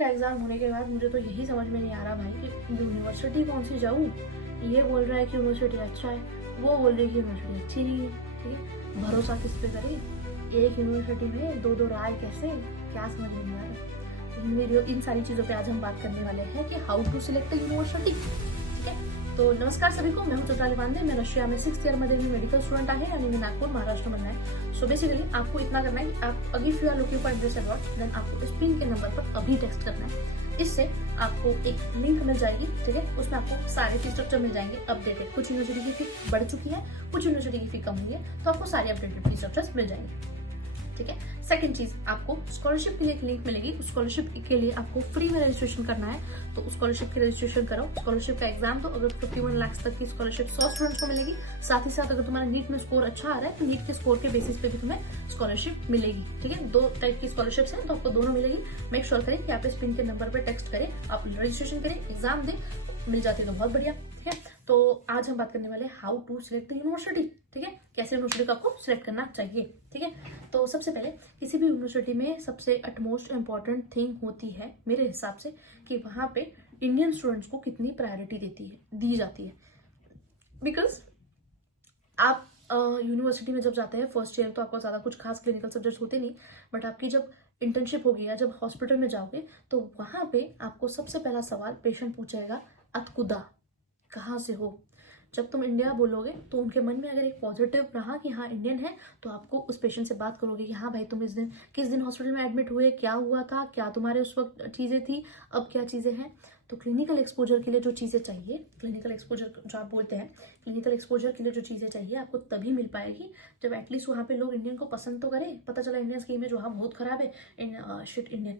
का एग्ज़ाम होने के बाद मुझे तो यही समझ में नहीं आ रहा भाई कि यूनिवर्सिटी कौन सी जाऊँ। ये बोल रहा है कि यूनिवर्सिटी अच्छा है, वो बोल रही है कि यूनिवर्सिटी अच्छी नहीं है। ठीक है, भरोसा किस पे करें? एक यूनिवर्सिटी में दो दो राय कैसे, क्या समझ में नहीं आ रहा। इन वीडियो इन सारी चीज़ों पे आज हम बात करने वाले हैं कि हाउ टू सिलेक्ट यूनिवर्सिटी। ठीक है, तो नमस्कार सभी को, मैं हूं चैत्राली पांडे। मैं रशिया में 6th ईयर मध्ये मेडिकल स्टूडेंट आहे आणि मी नागपूर महाराष्ट्र मधला है। सो बेसिकली आपको इतना करना है कि आप अगर if you are looking for this about then आपको स्क्रीन के नंबर पर अभी टेक्स्ट करना है। इससे आपको एक लिंक मिल जाएगी। ठीक है, उसमें आपको सारे फी स्ट्रक्चर मिल जाएंगे अपडेटेड। कुछ यूनिवर्सिटी की फी बढ़ चुकी है, कुछ यूनिवर्सिटी की फी कम हुई है, तो आपको सारे अपडेटेड फी स्ट्रक्चर्स मिल जाएंगे। ठीक है, सेकंड चीज, आपको स्कॉलरशिप के लिए एक लिंक मिलेगी। उस स्कॉलरशिप के लिए आपको फ्री में रजिस्ट्रेशन करना है, तो उस स्कॉलरशिप की रजिस्ट्रेशन करो। स्कॉलरशिप का एग्जाम तो अगर 51 लाख तक की स्कॉलरशिप 100 स्टूडेंट्स को मिलेगी। साथ ही साथ अगर तुम्हारा नीट में स्कोर अच्छा आ रहा है तो नीट के स्कोर के बेसिस पे भी तुम्हें स्कॉलरशिप मिलेगी। ठीक है, 2 टाइप की स्कॉलरशिप्स हैं, तो आपको दोनों मिलेगी। मेक श्योर करें कि आप इस पिन के नंबर पर टेक्स्ट करें, आप रजिस्ट्रेशन करें, एग्जाम दें, मिल जाती है तो बहुत बढ़िया। ठीक है, तो आज हम बात करने वाले हैं हाउ टू सिलेक्ट यूनिवर्सिटी। ठीक है, कैसे यूनिवर्सिटी को आपको सिलेक्ट करना चाहिए। ठीक है, तो सबसे पहले किसी भी यूनिवर्सिटी में सबसे अटमोस्ट इम्पॉर्टेंट थिंग होती है मेरे हिसाब से कि वहां पे इंडियन स्टूडेंट्स को कितनी प्रायोरिटी दी जाती है। बिकॉज आप यूनिवर्सिटी में जब जाते हैं फर्स्ट ईयर तो आपको ज्यादा कुछ खास क्लिनिकल सब्जेक्ट होते नहीं, बट आपकी जब इंटर्नशिप होगी या जब हॉस्पिटल में जाओगे तो वहां पे आपको सबसे पहला सवाल पेशेंट पूछेगा, अतकुदा कहाँ से हो। जब तुम इंडिया बोलोगे तो उनके मन में अगर एक पॉजिटिव रहा कि हाँ इंडियन है, तो आपको उस पेशेंट से बात करोगे कि हाँ भाई तुम किस दिन हॉस्पिटल में एडमिट हुए, क्या हुआ था, क्या तुम्हारे उस वक्त चीजें थी, अब क्या चीजें हैं। तो क्लिनिकल एक्सपोजर के लिए जो चीजें चाहिए, क्लिनिकल एक्सपोजर जो आप बोलते हैं, क्लिनिकल एक्सपोजर के लिए जो चीजें चाहिए आपको तभी मिल पाएगी जब एटलीस्ट वहाँ पे लोग इंडियन को पसंद तो करें। पता चला इंडियंस की इमेज वहाँ बहुत खराब है, शिट इंडियन।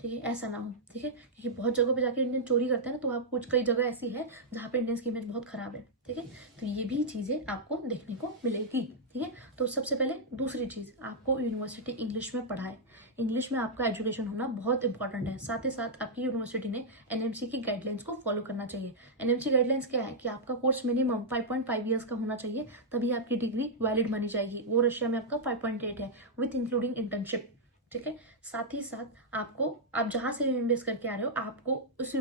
ठीक है, ऐसा ना हो। ठीक है, क्योंकि बहुत जगहों पे जाके इंडियन चोरी करते हैं ना, तो आप कुछ कई जगह ऐसी है जहाँ पे इंडियंस की इमेज बहुत खराब है। ठीक है, तो ये भी चीजें आपको देखने को मिलेगी। ठीक है, तो सबसे पहले दूसरी चीज, आपको यूनिवर्सिटी इंग्लिश में पढ़ाए। इंग्लिश में आपका एजुकेशन होना बहुत इंपॉर्टेंट है। साथ ही साथ आपकी यूनिवर्सिटी ने एनएमसी की गाइडलाइंस को फॉलो करना चाहिए। एनएमसी गाइडलाइंस क्या है कि आपका कोर्स मिनिमम 5.5 ईयर्स का होना चाहिए, तभी आपकी डिग्री वैलिड मानी जाएगी। वो रशिया में आपका 5.8 है विथ इंक्लूडिंग इंटर्नशिप। ठीक है, साथ ही साथ आपको, आप जहां से इन्वेस्ट करके आ रहे हो, आपको उस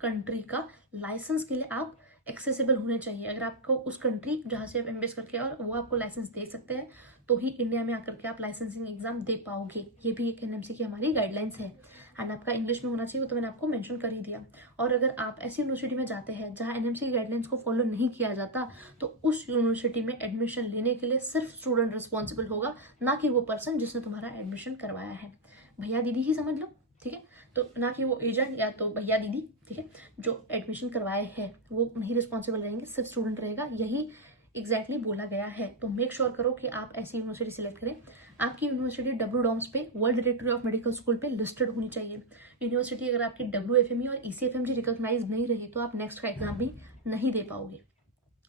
कंट्री का लाइसेंस के लिए आप एक्सेसिबल होने चाहिए। अगर आपको उस कंट्री जहां से आप इन्वेस्ट करके और वो आपको लाइसेंस दे सकते हैं तो ही इंडिया में आकर के आप लाइसेंसिंग एग्जाम दे पाओगे। ये भी एक एनएमसी की हमारी गाइडलाइंस है। एंड आपका इंग्लिश में होना चाहिए, वो तो मैंने आपको मेंशन कर ही दिया। और अगर आप ऐसी यूनिवर्सिटी में जाते हैं जहां एनएमसी गाइडलाइंस को फॉलो नहीं किया जाता, तो उस यूनिवर्सिटी में एडमिशन लेने के लिए सिर्फ स्टूडेंट रिस्पॉन्सिबल होगा, ना कि वो पर्सन जिसने तुम्हारा एडमिशन करवाया है। भैया दीदी ही समझ लो। ठीक है, तो ना कि वो एजेंट या तो भैया दीदी। ठीक है, जो एडमिशन करवाए हैं वो नहीं रिस्पॉन्सिबल रहेंगे, सिर्फ स्टूडेंट रहेगा। यही एग्जैक्टली बोला गया है। तो मेक श्योर करो कि आप ऐसी यूनिवर्सिटी सिलेक्ट करें। आपकी यूनिवर्सिटी WDOMS पे, world directory of medical school पे लिस्टेड होनी चाहिए। यूनिवर्सिटी अगर आपकी WFME और ECFMG रिकॉग्नाइज नहीं रही तो आप नेक्स्ट का एग्जाम भी नहीं दे पाओगे।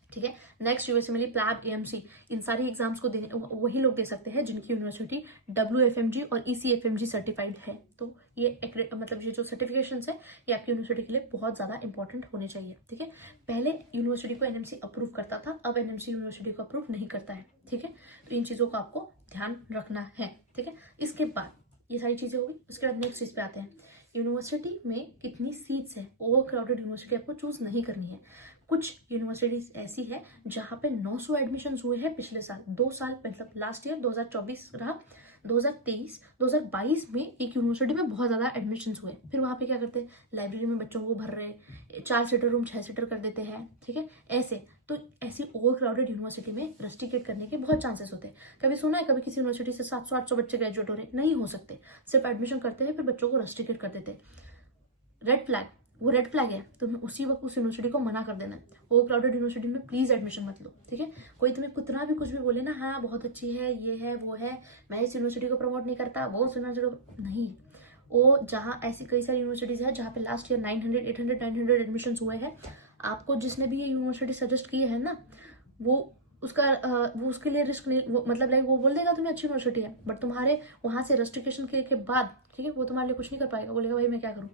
ठीक है, नेक्स्ट यूएसएमएल, प्लैब, AMC, इन सारी एग्जाम्स को देने वही लोग दे सकते हैं जिनकी यूनिवर्सिटी WFMG और ECFMG सर्टिफाइड है। तो ये मतलब ये जो सर्टिफिकेशन है ये आपकी यूनिवर्सिटी के लिए बहुत ज्यादा इंपॉर्टेंट होने चाहिए। ठीक है, पहले यूनिवर्सिटी को एनएमसी अप्रूव करता था, अब एनएमसी यूनिवर्सिटी को अप्रूव नहीं करता है। ठीक है, तो इन चीजों का आपको ध्यान रखना है। ठीक है, इसके बाद ये सारी चीजें हो गई, उसके बाद नेक्स्ट चीज पे आते हैं, यूनिवर्सिटी में कितनी सीट्स है। ओवर क्राउडेड यूनिवर्सिटी आपको चूज नहीं करनी है। कुछ यूनिवर्सिटीज ऐसी है जहां पे 900 एडमिशन हुए हैं पिछले साल, 2 साल, मतलब लास्ट ईयर 2024 रहा, 2023, 2022 में एक यूनिवर्सिटी में बहुत ज्यादा एडमिशन हुए। फिर वहां पे क्या करते हैं, लाइब्रेरी में बच्चों को भर रहे, 4 सीटर रूम 6 सीटर कर देते हैं। ठीक है, ऐसे तो ऐसी ओवर क्राउडेड यूनिवर्सिटी में रस्टिकेट करने के बहुत चांसेस होते हैं। कभी सुना है कभी किसी यूनिवर्सिटी से 700-800 बच्चे ग्रेजुएट हो रहे? नहीं हो सकते। सिर्फ एडमिशन करते हैं फिर बच्चों को रस्टिकेट कर देते हैं। रेड फ्लैग, वो रेड फ्लैग है, तुम्हें उसी वक्त उस यूनिवर्सिटी को मना कर देना है। ओवर क्राउडेड यूनिवर्सिटी में प्लीज एडमिशन मत लो। ठीक है, कोई तुम्हें कितना भी कुछ भी बोले ना, हाँ बहुत अच्छी है, ये है वो है, मैं इस यूनिवर्सिटी को प्रमोट नहीं करता, वो यूनिवर्सिटी नहीं। वो जहाँ ऐसी कई सारी यूनिवर्सिटीज है जहाँ पे लास्ट ईयर 900, 800, 900 एडमिशन हुए हैं, आपको जिसने भी ये यूनिवर्सिटी सजेस्ट की है ना, वो वो उसके लिए रिस्क नहीं, मतलब लाइक वो बोल देगा तुम्हें अच्छी यूनिवर्सिटी है, बट तुम्हारे वहां से रस्टिकेशन के बाद, ठीक है, वो तुम्हारे लिए कुछ नहीं कर पाएगा, बोलेगा भाई मैं क्या करूँ।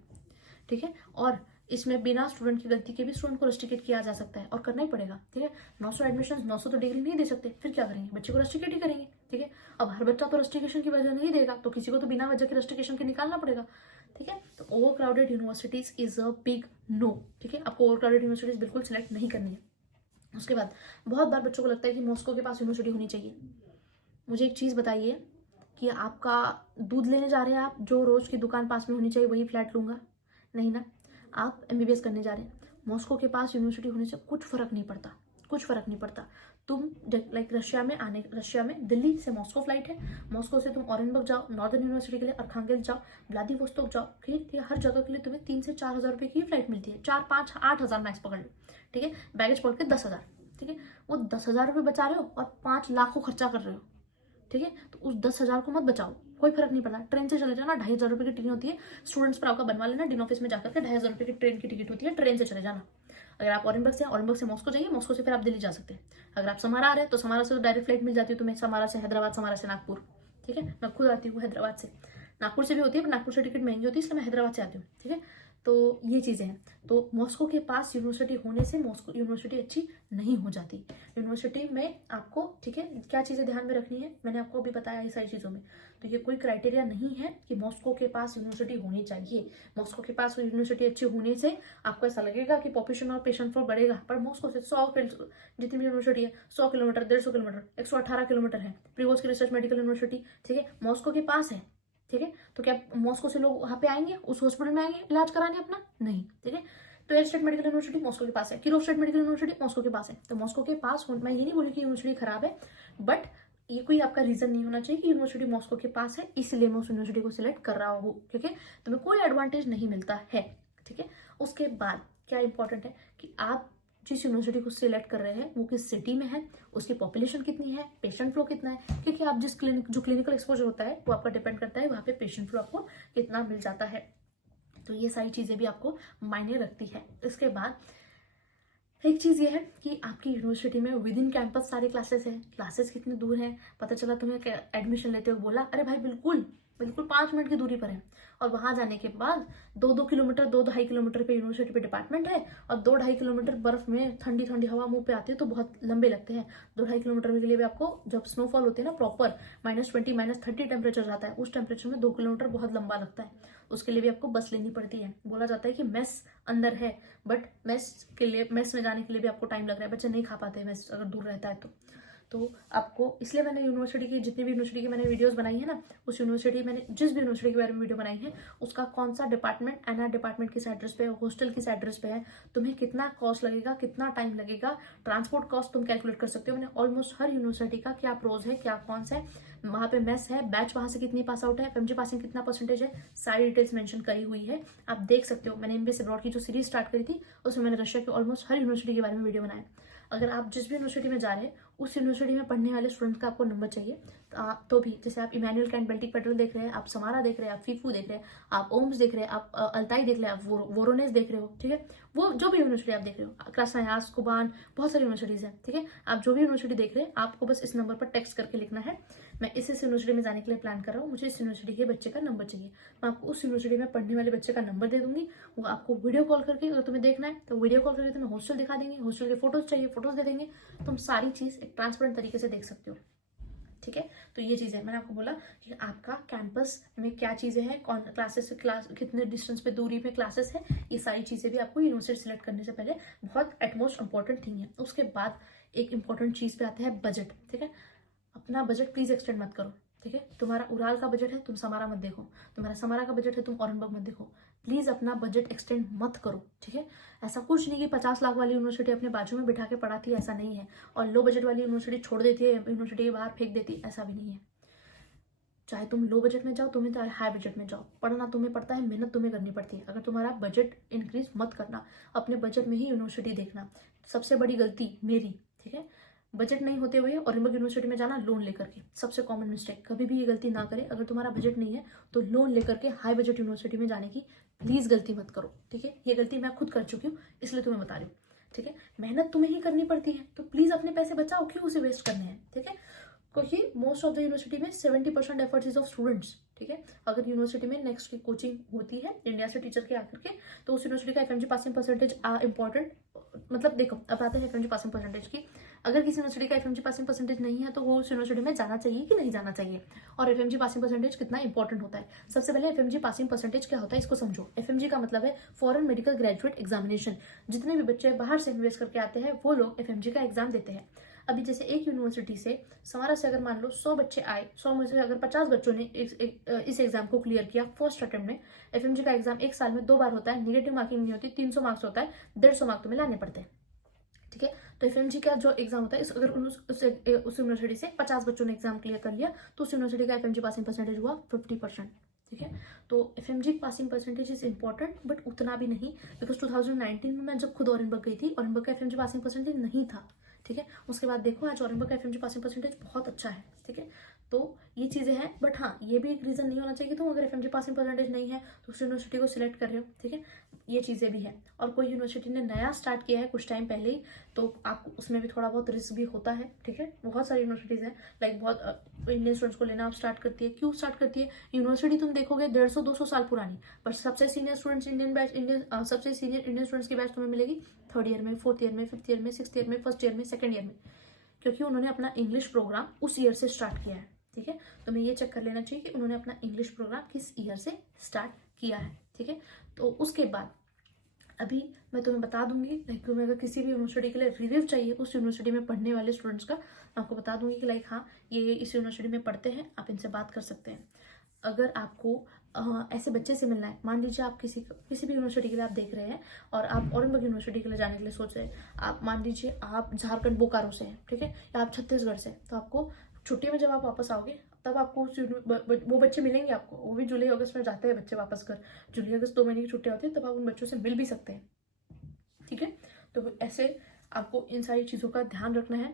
ठीक है, और इसमें बिना स्टूडेंट की गलती के भी स्टूडेंट को रस्टिकेट किया जा सकता है और करना ही पड़ेगा। ठीक है, 900 एडमिशन, 900 तो डिग्री नहीं दे सकते, फिर क्या करेंगे, बच्चे को रस्टिकेट ही करेंगे। ठीक है, अब हर बच्चा तो रस्टिकेशन की वजह नहीं देगा, तो किसी को तो बिना वजह के रस्टिकेशन के निकालना पड़ेगा। ठीक है, तो overcrowded universities is a big no, ठीक है। आपको ओवर क्राउडेड यूनिवर्सिटीज बिल्कुल सिलेक्ट नहीं करनी है। उसके बाद बहुत बार बच्चों को लगता है कि मॉस्को के पास यूनिवर्सिटी होनी चाहिए। मुझे एक चीज़ बताइए कि आपका दूध लेने जा रहे हैं आप, जो रोज की दुकान पास में होनी चाहिए वही फ्लैट लूंगा? नहीं ना। आप MBBS करने जा रहे हैं, मॉस्को के पास यूनिवर्सिटी होने से कुछ फर्क नहीं पड़ता, कुछ फर्क नहीं पड़ता। तुम लाइक रशिया में दिल्ली से मॉस्को फ्लाइट है, मॉस्को से तुम ऑरेनबर्ग जाओ, नॉर्दर्न यूनिवर्सिटी के लिए अर्खांगेल जाओ, व्लादिवोस्तोक जाओ, ठीक है। हर जगह के लिए तुम्हें 3 से 4 हज़ार रुपये की फ्लाइट मिलती है, 4, 5, 8 हज़ार मैक्स पकड़ लो, ठीक है। बैगेज पकड़ के 10 हज़ार, ठीक है। वो 10 हज़ार रुपये बचा रहे हो और 5 लाख को खर्चा कर रहे हो, ठीक है। तो उस 10 हज़ार को मत बचाओ, कोई फर्क नहीं पड़ता। ट्रेन से चले जाना, 2,500 रुपये की ट्रेन होती है, स्टूडेंट्स पर आपका बनवा लेना, डिन ऑफिस में जाकर के 2,500 रुपये की ट्रेन की टिकट होती है, ट्रेन से चले जाना। अगर आप ऑरेनबर्ग से मॉस्को जाइए, मॉस्को से फिर आप दिल्ली जा सकते हैं। अगर आप समारा आ रहे हैं तो समारा से तो डायरेक्ट फ्लाइट मिल जाती है तुम्हें, समारा से हैदराबाद, समारा से नागपुर, ठीक है। मैं खुद आती हूँ हैदराबाद से, नागपुर से भी होती है, पर नागपुर से टिकट महंगी होती है, इसलिए मैं हैदराबाद से आती हूँ, ठीक है। तो ये चीज़ें हैं। तो मॉस्को के पास यूनिवर्सिटी होने से मॉस्को यूनिवर्सिटी अच्छी नहीं हो जाती। यूनिवर्सिटी में आपको, ठीक है, क्या चीज़ें ध्यान में रखनी है, मैंने आपको अभी बताया ये सारी चीज़ों में। तो ये कोई क्राइटेरिया नहीं है कि मॉस्को के पास यूनिवर्सिटी होनी चाहिए। मॉस्को के पास यूनिवर्सिटी अच्छी होने से आपको ऐसा लगेगा कि पॉपुलेशन और पेशेंट फ्लो बढ़ेगा, पर मॉस्को से 100 जितनी भी यूनिवर्सिटी है, 100 किलोमीटर, 150 किलोमीटर, 118 किलोमीटर है। प्रीवोस्ट की रिसर्च मेडिकल यूनिवर्सिटी, ठीक है, मॉस्को के पास है, ठीक है। तो क्या मॉस्को से लोग वहाँ पे आएंगे, उस हॉस्पिटल में आएंगे इलाज कराने अपना? नहीं, ठीक है। तो air state medical university Moscow के पास है, Kirov state medical university Moscow के पास है। तो मॉस्को के पास मैं ये नहीं बोली कि यूनिवर्सिटी खराब है, बट ये कोई आपका रीजन नहीं होना चाहिए कि यूनिवर्सिटी मॉस्को के पास है इसलिए मैं उस यूनिवर्सिटी को सिलेक्ट कर रहा हूँ, ठीक है। तुम्हें कोई एडवांटेज नहीं मिलता है, ठीक है। उसके बाद क्या इंपॉर्टेंट है कि आप जिस यूनिवर्सिटी को सिलेक्ट कर रहे हैं वो किस सिटी में है, उसकी पॉपुलेशन कितनी है, पेशेंट फ्लो कितना है, क्योंकि आप जिस जो क्लिनिकल एक्सपोजर होता है वो आपका डिपेंड करता है वहाँ पे पेशेंट फ्लो आपको कितना मिल जाता है। तो ये सारी चीज़ें भी आपको मायने रखती है। इसके बाद एक चीज़ ये है कि आपकी यूनिवर्सिटी में विद इन कैंपस सारे क्लासेस हैं, क्लासेस कितने दूर हैं, पता चला तुम्हें एडमिशन लेते हुए बोला अरे भाई बिल्कुल बिल्कुल 5 मिनट की दूरी पर है, और वहाँ जाने के बाद 2-2 किलोमीटर, 2-2.5 किलोमीटर पे यूनिवर्सिटी पे डिपार्टमेंट है, और 2-2.5 किलोमीटर बर्फ में ठंडी ठंडी हवा मुंह पे आती है तो बहुत लंबे लगते हैं। 2-2.5 किलोमीटर के लिए भी आपको, जब स्नोफॉल होती है ना प्रॉपर, -20, -30 टेम्परेचर जाता है, उस टेम्परेचर में 2 किलोमीटर बहुत लंबा लगता है। उसके लिए भी आपको बस लेनी पड़ती है। बोला जाता है कि मेस अंदर है, बट मेस में जाने के लिए भी आपको टाइम लग रहा है, बच्चे नहीं खा पाते मेस अगर दूर रहता है तो आपको, इसलिए मैंने यूनिवर्सिटी की जितनी भी यूनिवर्सिटी की मैंने वीडियोस बनाई है ना, उस यूनिवर्सिटी मैंने जिस भी यूनिवर्सिटी के बारे में वीडियो बनाई है उसका कौन सा डिपार्टमेंट, एनआर डिपार्टमेंट किस एड्रेस पे है, हॉस्टल किस एड्रेस पे है, तुम्हें कितना कॉस्ट लगेगा, कितना टाइम लगेगा, ट्रांसपोर्ट कॉस्ट तुम कैलकुलेट कर सकते हो। मैंने ऑलमोस्ट हर यूनिवर्सिटी का क्या प्रोज है, क्या कौन सा है, वहाँ पे मेस है, बैच वहाँ से कितनी पास आउट है, FMG पासिंग कितना परसेंटेज है, सारी डिटेल्स मेंशन करी हुई है, आप देख सकते हो। मैंने MBS अब्रॉड की जो सीरीज स्टार्ट करी थी उसमें मैंने रशिया की ऑलमोस्ट हर यूनिवर्सिटी के बारे में वीडियो बनाया। अगर आप जिस भी यूनिवर्सिटी में जा रहे हैं उस यूनिवर्सिटी में पढ़ने वाले स्टूडेंट का आपको नंबर चाहिए, तो भी जैसे आप इमैनुअल कैंट बेल्टिक पेट्रोल देख रहे हैं, आप समारा देख रहे हैं, आप फीफू देख रहे हैं, आप ओम्स देख रहे हैं, आप अल्ताई देख रहे हैं, आप वोरोनेस देख रहे हो, ठीक है। वो जो भी यूनिवर्सिटी आप देख रहे हो, क्रास्नोयार्स, कुबान, बहुत सारी यूनिवर्सिटीज हैं, ठीक है। आप जो भी यूनिवर्सिटी देख रहे हैं आपको बस इस नंबर पर टेक्स्ट करके लिखना है मैं इस यूनिवर्सिटी में जाने के लिए प्लान कर रहा हूँ, मुझे इस यूनिवर्सिटी के बच्चे का नंबर चाहिए। मैं आपको उस यूनिवर्सिटी में पढ़ने वाले बच्चे का नंबर दे दूंगी, वो आपको वीडियो कॉल करके, अगर तुम्हें देखना है तो वीडियो कॉल करके तुम्हें हॉस्टल दिखा देंगे, हॉस्टल के फोटोज चाहिए फोटोज दे देंगे, तुम सारी चीज़ एक ट्रांसपेरेंट तरीके से देख सकते हो, ठीक है। तो ये चीज़ है, मैंने आपको बोला कि आपका कैंपस में क्या चीज़ें हैं, कौन क्लासेस से क्लास कितने डिस्टेंस पे दूरी पे क्लासेस है, ये सारी चीज़ें भी आपको यूनिवर्सिटी सिलेक्ट करने से पहले बहुत एटमोस्ट इंपॉर्टेंट थिंग है। उसके बाद एक इंपॉर्टेंट चीज़ पे आता है बजट, ठीक है। अपना बजट प्लीज एक्सटेंड मत करो, ठीक है। तुम्हारा उराल का बजट है, तुम समारा मत देखो, तुम्हारा समारा का बजट है, तुम ऑरेनबर्ग मत देखो। प्लीज अपना बजट एक्सटेंड मत करो, ठीक है। ऐसा कुछ नहीं कि 50 लाख वाली यूनिवर्सिटी अपने बाजू में बिठा के पढ़ाती है, ऐसा नहीं है, और लो बजट वाली यूनिवर्सिटी छोड़ देती है, यूनिवर्सिटी के बाहर फेंक देती है, ऐसा भी नहीं है। चाहे तुम लो बजट में जाओ, तुम्हें तो हाई बजट में जाओ, पढ़ना तुम्हें पड़ता है, मेहनत तुम्हें करनी पड़ती है। अगर तुम्हारा बजट इंक्रीज मत करना, अपने बजट में ही यूनिवर्सिटी देखना। सबसे बड़ी गलती मेरी, ठीक है, बजट नहीं होते हुए ऑरेनबर्ग यूनिवर्सिटी में जाना लोन लेकर के, सबसे कॉमन मिस्टेक। कभी भी ये गलती ना करें, अगर तुम्हारा बजट नहीं है तो लोन लेकर के हाई बजट यूनिवर्सिटी में जाने की प्लीज गलती मत करो, ठीक है। ये गलती मैं खुद कर चुकी हूँ, इसलिए तुम्हें बता रही हूँ, ठीक है। मेहनत तुम्हें ही करनी पड़ती है, तो प्लीज अपने पैसे बचाओ, क्यों उसे वेस्ट करने हैं, ठीक है। क्योंकि मोस्ट ऑफ द यूनिवर्सिटी में 70% एफर्ट्स इज ऑफ स्टूडेंट्स, ठीक है। अगर यूनिवर्सिटी में नेक्स्ट की कोचिंग होती है इंडिया से टीचर के आकर के, तो उस यूनिवर्सिटी का एफएमजी पासिंग परसेंटेज इंपॉर्टेंट, मतलब देखो अब आते हैं एफएमजी पासिंग परसेंटेज की। अगर किसी यूनिवर्सिटी का एफएमजी पासिंग परसेंटेज नहीं है तो वो उस यूनिवर्सिटी में जाना चाहिए कि नहीं जाना चाहिए, और एफएमजी पासिंग परसेंटेज कितना इंपॉर्टेंट होता है। सबसे पहले एफएमजी पासिंग परसेंटेज क्या होता है इसको समझो। एफएमजी का मतलब है फॉरेन मेडिकल ग्रेजुएट एग्जामिनेशन। जितने भी बच्चे बाहर से एमबीबीएस करके आते हैं वो लोग एफएमजी का एग्जाम देते हैं। अभी जैसे एक यूनिवर्सिटी से समारा से अगर मान लो 100 बच्चे आए, 100 में से अगर 50 बच्चों ने इस एग्जाम को क्लियर किया फर्स्ट अटेम्प्ट में। एफएमजी का एग्जाम एक साल में 2 बार होता है, निगेटिव मार्किंग नहीं होती, 300 मार्क्स होता है, 150 मार्क्स तुम्हें लाने पड़ते हैं, ठीक है। तो एफएमजी का जो एग्जाम होता है, अगर उस यूनिवर्सिटी से 50 बच्चों ने एग्जाम क्लियर कर लिया तो उस यूनिवर्सिटी का एफएमजी पासिंग परसेंटेज हुआ 50%, ठीक है। तो FMG passing percentage is important, but उतना भी नहीं, बिकॉज 2019 में मैं जब खुद ऑरेंजबर्ग गई थी, ऑरेंजबर्ग का एफएमजी पासिंग परसेंटेज नहीं था, ठीक है। उसके बाद देखो आज ऑरेंजबर्ग का एफएमजी पासिंग परसेंटेज बहुत अच्छा है, ठीक है। तो ये चीज़ें हैं, बट हाँ ये भी एक रीज़न नहीं होना चाहिए कि तुम अगर एफएमजी पासिंग परसेंटेज नहीं है तो उस यूनिवर्सिटी को सिलेक्ट कर रहे हो, ठीक है। ये चीज़ें भी है। और कोई यूनिवर्सिटी ने नया स्टार्ट किया है कुछ टाइम पहले ही, तो आपको उसमें भी थोड़ा बहुत रिस्क भी होता है, ठीक है। बहुत सारी यूनिवर्सिटीज़ हैं, लाइक बहुत इंडियन स्टूडेंट्स को लेना आप स्टार्ट करती है। क्यों स्टार्ट करती है? यूनिवर्सिटी तुम देखोगे 150-200 साल पुरानी, बट सबसे सीनियर स्टूडेंट्स सबसे सीनियर इंडियन स्टूडेंट्स की बैच तुम्हें मिलेगी 3rd ईयर में, 4th ईयर में, 5th ईयर में, 6th ईयर में, 1st ईयर में, 2nd ईयर में, क्योंकि उन्होंने अपना इंग्लिश प्रोग्राम उस ईयर से स्टार्ट किया है, ठीक है। तो मैं ये चेक कर लेना चाहिए कि उन्होंने अपना इंग्लिश प्रोग्राम किस ईयर से स्टार्ट किया है, ठीक है। तो उसके बाद अभी मैं तुम्हें बता दूंगी, लाइक तुम्हें अगर किसी भी यूनिवर्सिटी के लिए रिव्यू चाहिए उस यूनिवर्सिटी में पढ़ने वाले स्टूडेंट्स का, मैं आपको बता दूंगी कि लाइक हाँ ये इस यूनिवर्सिटी में पढ़ते हैं, आप इनसे बात कर सकते हैं। अगर आपको ऐसे बच्चे से मिलना है, मान लीजिए आप किसी भी यूनिवर्सिटी के लिए आप देख रहे हैं और आप औरंगाबाद यूनिवर्सिटी के लिए जाने के लिए सोच रहे हैं, आप मान लीजिए आप झारखंड बोकारो से हैं, ठीक है, या आप छत्तीसगढ़ से, तो आपको छुट्टी में जब आप वापस आओगे तब आपको वो बच्चे मिलेंगे आपको, वो भी जुलाई अगस्त में जाते हैं बच्चे वापस घर, जुलाई अगस्त 2 महीने की छुट्टियां होती है, तब आप उन बच्चों से मिल भी सकते हैं, ठीक है। तो ऐसे आपको इन सारी चीज़ों का ध्यान रखना है।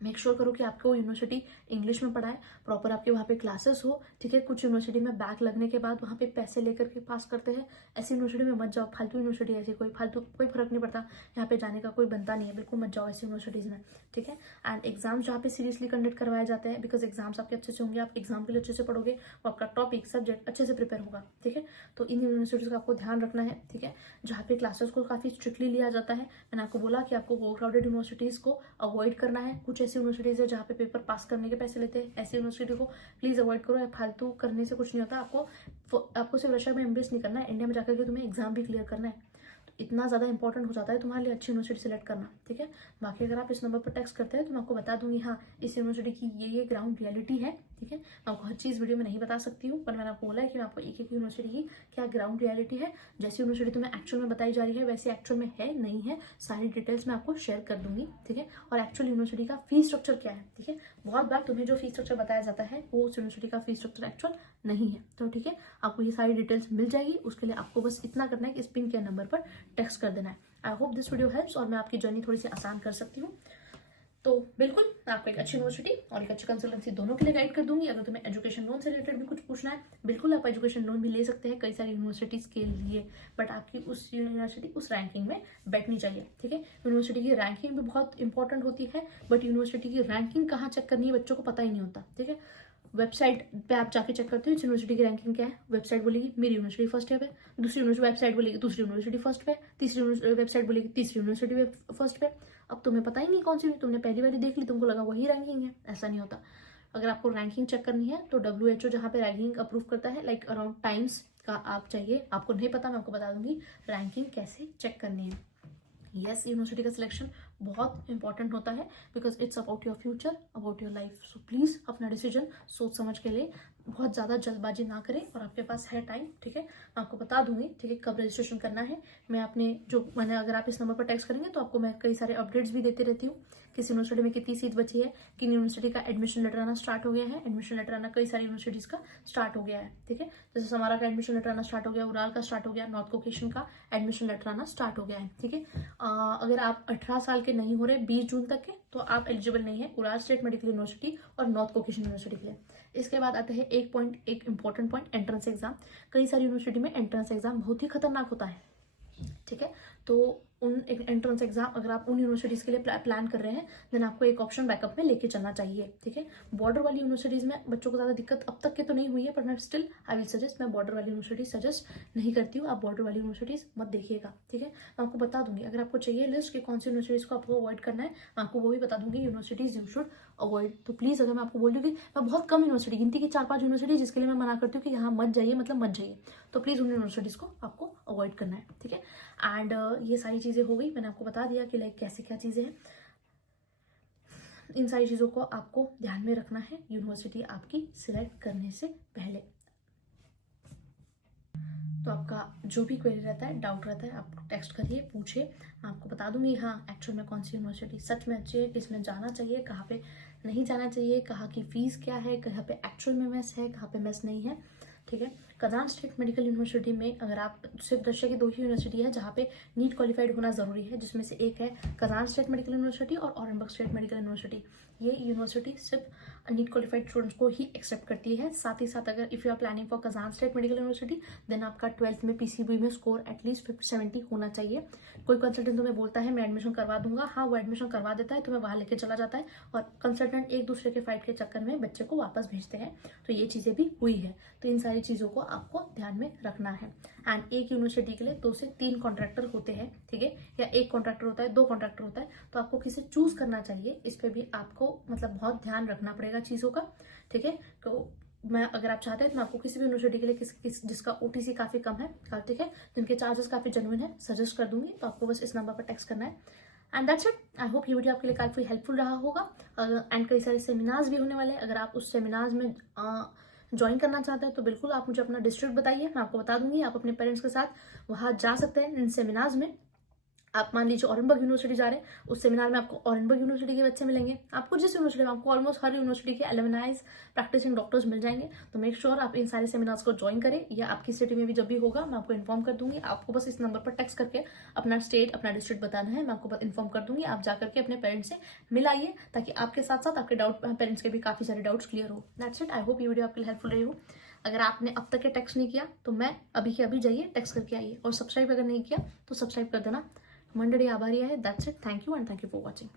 मेक श्योर करो कि आपको यूनिवर्सिटी इंग्लिश में पढ़ाए, प्रॉपर आपके वहाँ पे क्लासेस हो, ठीक है। कुछ यूनिवर्सिटी में बैक लगने के बाद वहाँ पे पैसे लेकर के पास करते हैं, ऐसी यूनिवर्सिटी में मत जाओ, फालतू यूनिवर्सिटी, ऐसी कोई फर्क नहीं पड़ता, यहाँ पे जाने का कोई बनता नहीं है, बिल्कुल मत जाओ ऐसी यूनिवर्सिटीज़ में, ठीक है। एंड एग्जाम्स जहाँ पे सीरियसली कंडक्ट करवाए जाते हैं, बिकॉज एग्जाम्स आपके अच्छे से होंगे, आप एग्जाम के लिए अच्छे से पढ़ोगे, वो आपका टॉपिक सब्जेक्ट अच्छे से प्रिपेयर होगा, ठीक है। तो इन यूनिवर्सिटीज़ का आपको ध्यान रखना है, ठीक है। जहाँ पे क्लासेस को काफ़ी स्ट्रिक्टली लिया जाता है, मैंने आपको बोला कि आपको ओवर क्राउडेड यूनिवर्सिटीज़ को अवॉइड करना है। कुछ ऐसी यूनिवर्सिटीज़ है जहाँ पे पेपर पास करने के पैसे लेते हैं, ऐसी यूनिवर्सिटी को प्लीज अवॉइड करो। फालतू करने से कुछ नहीं होता। आपको सिर्फ रशिया में एमबीएस नहीं करना है, इंडिया में जाकर के तुम्हें एग्जाम भी क्लियर करना है। तो इतना ज़्यादा इंपॉर्टेंट हो जाता है तुम्हारे लिए अच्छी यूनिवर्सिटी सेलेक्ट करना, ठीक है। बाकी अगर आप इस नंबर पर टेक्स्ट करते हैं तो मैं आपको बता दूंगी हाँ इस यूनिवर्सिटी की ये ग्राउंड रियलिटी है, ठीक है। मैं आपको हर चीज़ वीडियो में नहीं बता सकती हूँ, पर मैंने आपको बोला है कि मैं आपको एक एक यूनिवर्सिटी की क्या ग्राउंड रियलिटी है, जैसी यूनिवर्सिटी तुम्हें एक्चुअल में बताई जा रही है वैसे एक्चुअल में है नहीं है, सारी डिटेल्स मैं आपको शेयर कर दूंगी, ठीक है। और एक्चुअल यूनिवर्सिटी का फीस स्ट्रक्चर क्या है, ठीक है। बहुत बार तुम्हें जो फीस स्ट्रक्चर बताया जाता है वो उस यूनिवर्सिटी का फीस स्ट्रक्चर एक्चुअल नहीं है, तो ठीक है। आपको ये सारी डिटेल्स मिल जाएगी, उसके लिए आपको बस इतना करना है कि इस पिन के नंबर पर टेक्स्ट कर देना है। I hope this video helps और मैं आपकी जर्नी थोड़ी सी आसान कर सकती हूँ। तो बिल्कुल मैं आपको एक अच्छी यूनिवर्सिटी और एक अच्छी कंसल्टेंसी दोनों के लिए गाइड कर दूंगी। अगर तुम्हें एजुकेशन लोन से रिलेटेड भी कुछ पूछना है, बिल्कुल आप एजुकेशन लोन भी ले सकते हैं कई सारी यूनिवर्सिटीज़ के लिए, बट आपकी उस यूनिवर्सिटी उस रैंकिंग में बैठनी चाहिए, ठीक है। यूनिवर्सिटी की रैंकिंग भी बहुत इंपॉर्टेंट होती है, बट यूनिवर्सिटी की रैंकिंग कहाँ चेक करनी है बच्चों को पता ही नहीं होता, ठीक है। वेबसाइट पे आप जाके चेक करते हो इस यूनिवर्सिटी की रैंकिंग क्या है, वेबसाइट बोलेगी मेरी यूनिवर्सिटी फर्स्ट पे, दूसरी वेबसाइट बोलेगी दूसरी यूनिवर्सिटी फर्स्ट पे, तीसरी वेबसाइट बोलेगी तीसरी यूनिवर्सिटी फर्स्ट पे। अब तुम्हें पता ही नहीं कौन सी, तुमने पहली बार देख ली, तुमको लगा वही रैंकिंग है, ऐसा नहीं होता। अगर आपको रैंकिंग चेक करनी है तो WHO जहाँ पे रैंकिंग अप्रूव करता है, लाइक अराउंड टाइम्स का आप चाहिए, आपको नहीं पता मैं आपको बता दूंगी रैंकिंग कैसे चेक करनी है। यस, यूनिवर्सिटी का सिलेक्शन बहुत इंपॉर्टेंट होता है because it's about your future, about your life. So please अपना डिसीजन सोच समझ के लिए, बहुत ज़्यादा जल्दबाजी ना करें, और आपके पास है टाइम, ठीक है। मैं आपको बता दूंगी, ठीक है, कब रजिस्ट्रेशन करना है। मैंने अगर आप इस नंबर पर टेक्स्ट करेंगे तो आपको मैं कई सारे अपडेट्स भी देती रहती हूँ, किस यूनिवर्सिटी में कितनी सीट बची है, किन यूनिवर्सिटी का एडमिशन लेटर आना स्टार्ट हो गया है। एडमिशन लेटर आना कई सारी यूनिवर्सिटीज़ का स्टार्ट हो गया है, ठीक है। जैसे समारा का एडमिशन लेटर आना स्टार्ट हो गया, उराल का स्टार्ट हो गया, नॉर्थ कोकेशन का एडमिशन लेटर आना स्टार्ट हो गया है, ठीक है। अगर आप 18 साल के नहीं हो रहे 20 जून तक के, तो आप एलिजिबल नहीं है उराल स्टेट मेडिकल यूनिवर्सिटी और नॉर्थ कोकेशन यूनिवर्सिटी के लिए। इसके बाद आते हैं एक इंपॉर्टेंट पॉइंट, एंट्रेंस एग्जाम। कई सारी यूनिवर्सिटी में एंट्रेंस एग्जाम बहुत ही खतरनाक होता है, ठीक है। तो उन एंट्रेंस एग्जाम अगर आप उन यूनिवर्सिटीज़ के लिए प्लान कर रहे हैं देन आपको एक ऑप्शन बैकअप में लेके चलना चाहिए। ठीक है। बॉर्डर वाली यूनिवर्सिटीज़ में बच्चों को ज़्यादा दिक्कत अब तक के तो नहीं हुई है, पर मैं स्टिल आई विल सजेस्ट, मैं बॉर्डर वाली यूनिवर्सिटी सजेस्ट नहीं करती हूँ। आप बॉर्डर वाली यूनिवर्सिटीज़ मत देखिएगा। ठीक है। मैं आपको बता दूंगी, अगर आपको चाहिए लिस्ट कि कौन सी यूनिवर्सिटीज़ को आपको अवॉइड करना है, मैं आपको वो भी बता दूंगी यूनिवर्सिटीज़ यू शुड अवॉइड। तो प्लीज़, अगर मैं आपको बोल रही हूँ कि मैं बहुत कम यूनिवर्सिटी गिनती की 4-5 यूनिवर्सिटी जिसके लिए मैं मना करती हूँ कि यहाँ मत जाइए, मतलब मत जाइए, तो प्लीज़ उन यूनिवर्सिटीज़ को आपको अवॉइड करना है। ठीक है। एंड ये सारी चीज़ें हो गई, मैंने आपको बता दिया कि लाइक कैसे क्या चीज़ें हैं। इन सारी चीज़ों को आपको ध्यान में रखना है यूनिवर्सिटी आपकी सिलेक्ट करने से पहले। तो आपका जो भी क्वेरी रहता है, डाउट रहता है, आप टेक्स्ट करिए, पूछिए, मैं आपको बता दूंगी हाँ एक्चुअल में कौन सी यूनिवर्सिटी सच में अच्छी है, किसमें जाना चाहिए, कहाँ पे नहीं जाना चाहिए, कहाँ की फीस क्या है, कहाँ पे एक्चुअल में मेस है, कहाँ पे मेस नहीं है। ठीक है। कजान स्टेट मेडिकल यूनिवर्सिटी में अगर आप सिर्फ रशिया की 2 ही यूनिवर्सिटी है जहाँ पे नीट क्वालिफाइड होना जरूरी है, जिसमें से एक है कजान स्टेट मेडिकल यूनिवर्सिटी और ऑरेनबर्ग स्टेट मेडिकल यूनिवर्सिटी। ये यूनिवर्सिटी सिर्फ नीट क्वालिफाइड स्टूडेंट्स को ही एक्सेप्ट करती है। साथ ही साथ अगर if you are planning for Kazan state medical university then आपका 12th में पीसीबी में स्कोर एटलीस्ट 70 होना चाहिए। कोई कंसल्टेंट तुम्हें बोलता है मैं एडमिशन करवा दूंगा, हाँ वो एडमिशन करवा देता है, तुम्हें वहां लेके चला जाता है और कंसल्टेंट एक दूसरे के फाइट के चक्कर में बच्चे को वापस भेजते हैं। तो ये चीज़ें भी हुई है। तो इन सारी चीज़ों को आपको ध्यान में रखना है। एंड एक यूनिवर्सिटी के लिए 2 से 3 कॉन्ट्रैक्टर होते हैं। ठीक है। या एक कॉन्ट्रैक्टर होता है, 2 कॉन्ट्रैक्टर होता है, तो आपको किसे चूज करना चाहिए इस पे भी आपको मतलब बहुत ध्यान रखना पड़ेगा चीज़ों का। ठीक है। तो मैं अगर आप चाहते हैं तो मैं आपको किसी भी यूनिवर्सिटी के लिए जिसका ओटीसी काफ़ी कम है, ठीक है, जिनके चार्जेस काफ़ी जेन्युइन है, सजेस्ट कर दूंगी। तो आपको बस इस नंबर पर टेक्स्ट करना है and that's it. I hope ये वीडियो आपके लिए काफ़ी हेल्पफुल रहा होगा। एंड कई सारे सेमिनार्स भी होने वाले हैं, अगर आप उस सेमिनार्स में ज्वाइन करना चाहते हैं तो बिल्कुल आप मुझे अपना डिस्ट्रिक्ट बताइए, मैं आपको बता दूंगी। आप अपने पेरेंट्स के साथ वहाँ जा सकते हैं इन सेमिनार्स में। आप मान लीजिए ऑरेनबर्ग यूनिवर्सिटी जा रहे हैं, उस सेमिनार में आपको ऑरेनबर्ग यूनिवर्सिटी के बच्चे मिलेंगे। आपको जिस यूनिवर्सिटी में, आपको ऑलमोस्ट हर यूनिवर्सिटी के एलुमनाइज प्रैक्टिसिंग डॉक्टर्स मिल जाएंगे। तो मेक श्योर आप इन सारे सेमिनार्स को ज्वाइन करें, या आपकी सिटी में भी जब भी होगा मैं आपको इन्फॉर्म कर दूंगी। आपको बस इस नंबर पर टेक्स्ट करके अपना स्टेट, अपना डिस्ट्रिक्ट बताना है, मैं आपको इन्फॉर्म कर दूंगी। आप जाकर के अपने पेरेंट्स से मिलाइए ताकि आपके साथ साथ आपके डाउट, पेरेंट्स के भी काफी सारे डाउट्स क्लियर हो। That's it. आई होप ये वीडियो आपके लिए हेल्पफुल रही हो। अगर आपने अब तक टेक्स्ट नहीं किया तो मैं अभी के अभी जाइए टेक्स्ट करके आइए, और सब्सक्राइब अगर नहीं किया तो सब्सक्राइब कर देना। मंडळी आभारी आहे। That's it. Thank you and thank you for watching.